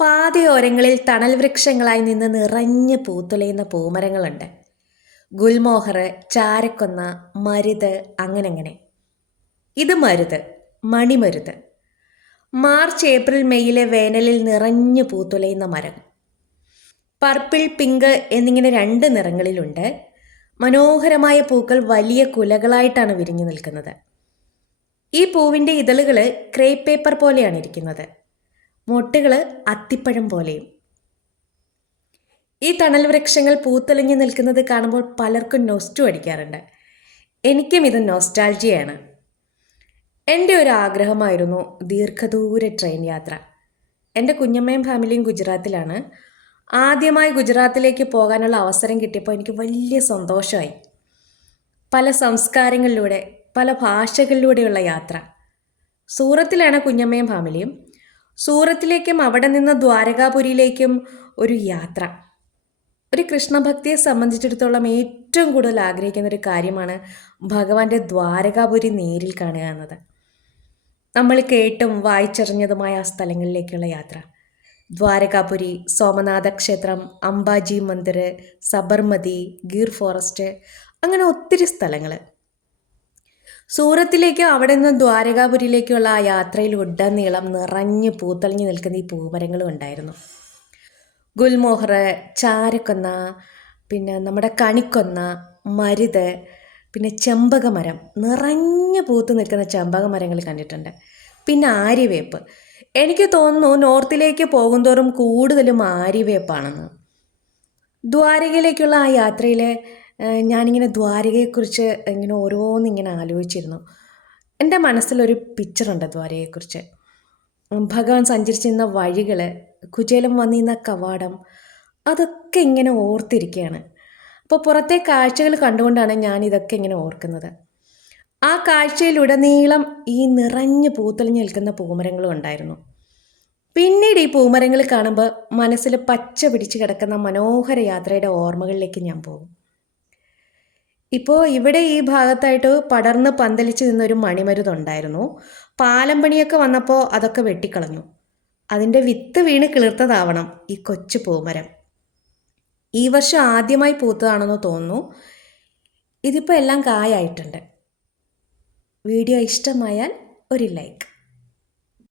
പാതയോരങ്ങളിൽ തണൽ വൃക്ഷങ്ങളായി നിന്ന് നിറഞ്ഞ് പൂത്തുലയുന്ന പൂമരങ്ങളുണ്ട്. ഗുൽമോഹർ, ചാരക്കൊന്ന, മരുത്, അങ്ങനെ. ഇത് മരുത്, മണിമരുത്. മാർച്ച് ഏപ്രിൽ മെയ്യിലെ വേനലിൽ നിറഞ്ഞു പൂത്തുലയുന്ന മരം. പർപ്പിൾ, പിങ്ക് എന്നിങ്ങനെ 2 നിറങ്ങളിലുണ്ട്. മനോഹരമായ പൂക്കൾ വലിയ കുലകളായിട്ടാണ് വിരിഞ്ഞു നിൽക്കുന്നത്. ഈ പൂവിൻ്റെ ഇതളുകൾ ക്രേപ്പ് പേപ്പർ പോലെയാണ് ഇരിക്കുന്നത്. മൊട്ടുകൾ അത്തിപ്പഴം പോലെയും. ഈ തണൽ വൃക്ഷങ്ങൾ പൂത്തലിഞ്ഞു നിൽക്കുന്നത് കാണുമ്പോൾ പലർക്കും നൊസ്റ്റു അടിക്കാറുണ്ട്. എനിക്കും ഇത് നൊസ്റ്റാൾജിയാണ്. എൻ്റെ ഒരു ആഗ്രഹമായിരുന്നു ദീർഘദൂര ട്രെയിൻ യാത്ര. എൻ്റെ കുഞ്ഞമ്മയും ഫാമിലിയും ഗുജറാത്തിലാണ്. ആദ്യമായി ഗുജറാത്തിലേക്ക് പോകാനുള്ള അവസരം കിട്ടിയപ്പോൾ എനിക്ക് വലിയ സന്തോഷമായി. പല സംസ്കാരങ്ങളിലൂടെ, പല ഭാഷകളിലൂടെയുള്ള യാത്ര. സൂറത്തിലാണ് കുഞ്ഞമ്മയും ഫാമിലിയും. സൂറത്തിലേക്കും അവിടെ നിന്ന് ദ്വാരകാപുരിയിലേക്കും ഒരു യാത്ര. ഒരു കൃഷ്ണഭക്തിയെ സംബന്ധിച്ചിടത്തോളം ഏറ്റവും കൂടുതൽ ആഗ്രഹിക്കുന്ന ഒരു കാര്യമാണ് ഭഗവാന്റെ ദ്വാരകാപുരി നേരിൽ കാണുക എന്നത്. നമ്മൾ കേട്ടും വായിച്ചറിഞ്ഞതുമായ ആ സ്ഥലങ്ങളിലേക്കുള്ള യാത്ര. ദ്വാരകാപുരി, സോമനാഥ ക്ഷേത്രം, അംബാജി മന്ദിർ, സബർമതി, ഗീർ ഫോറസ്റ്റ്, അങ്ങനെ ഒത്തിരി സ്ഥലങ്ങൾ. സൂറത്തിലേക്കും അവിടെ നിന്ന് ദ്വാരകാപുരിയിലേക്കുള്ള ആ യാത്രയിൽ ഉടനീളം നിറഞ്ഞ് പൂത്തളിഞ്ഞ് നിൽക്കുന്ന ഈ പൂമരങ്ങളും ഉണ്ടായിരുന്നു. ഗുൽമോഹർ, ചാരക്കൊന്ന, പിന്നെ നമ്മുടെ കണിക്കൊന്ന, മരുത്, പിന്നെ ചെമ്പകമരം, നിറഞ്ഞു പൂത്ത് നിൽക്കുന്ന ചെമ്പകമരങ്ങൾ കണ്ടിട്ടുണ്ട്. പിന്നെ ആര്യവേപ്പ്. എനിക്ക് തോന്നുന്നു നോർത്തിലേക്ക് പോകുന്തോറും കൂടുതലും ആര്യവേപ്പാണെന്ന്. ദ്വാരകയിലേക്കുള്ള ആ യാത്രയിൽ ഞാനിങ്ങനെ ദ്വാരകയെക്കുറിച്ച് ഇങ്ങനെ ഓരോന്നിങ്ങനെ ആലോചിച്ചിരുന്നു. എൻ്റെ മനസ്സിലൊരു പിക്ചറുണ്ട് ദ്വാരകയെക്കുറിച്ച്. ഭഗവാൻ സഞ്ചരിച്ചിരുന്ന വഴികൾ, കുചേലം വന്നിരുന്ന കവാടം, അതൊക്കെ ഇങ്ങനെ ഓർത്തിരിക്കുകയാണ്. അപ്പോൾ പുറത്തെ കാഴ്ചകൾ കണ്ടുകൊണ്ടാണ് ഞാനിതൊക്കെ ഇങ്ങനെ ഓർക്കുന്നത്. ആ കാഴ്ചയിലുടനീളം ഈ നിറഞ്ഞ് പൂത്തളിഞ്ഞ് നിൽക്കുന്ന പൂമരങ്ങളും ഉണ്ടായിരുന്നു. പിന്നീട് ഈ പൂമരങ്ങൾ കാണുമ്പോൾ മനസ്സിൽ പച്ച പിടിച്ച് കിടക്കുന്ന മനോഹര യാത്രയുടെ ഓർമ്മകളിലേക്ക് ഞാൻ പോകും. ഇപ്പോൾ ഇവിടെ ഈ ഭാഗത്തായിട്ട് പടർന്ന് പന്തലിച്ച് നിന്നൊരു മണിമരുതുണ്ടായിരുന്നു. പാലം പണിയൊക്കെ വന്നപ്പോൾ അതൊക്കെ വെട്ടിക്കളഞ്ഞു. അതിൻ്റെ വിത്ത് വീണ് കിളിർത്തതാവണം ഈ കൊച്ചു പൂമരം. ഈ വർഷം ആദ്യമായി പൂത്തതാണെന്ന് തോന്നുന്നു. ഇതിപ്പോൾ എല്ലാം കായായിട്ടുണ്ട്. വീഡിയോ ഇഷ്ടമായാൽ ഒരു ലൈക്ക്.